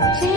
Sí.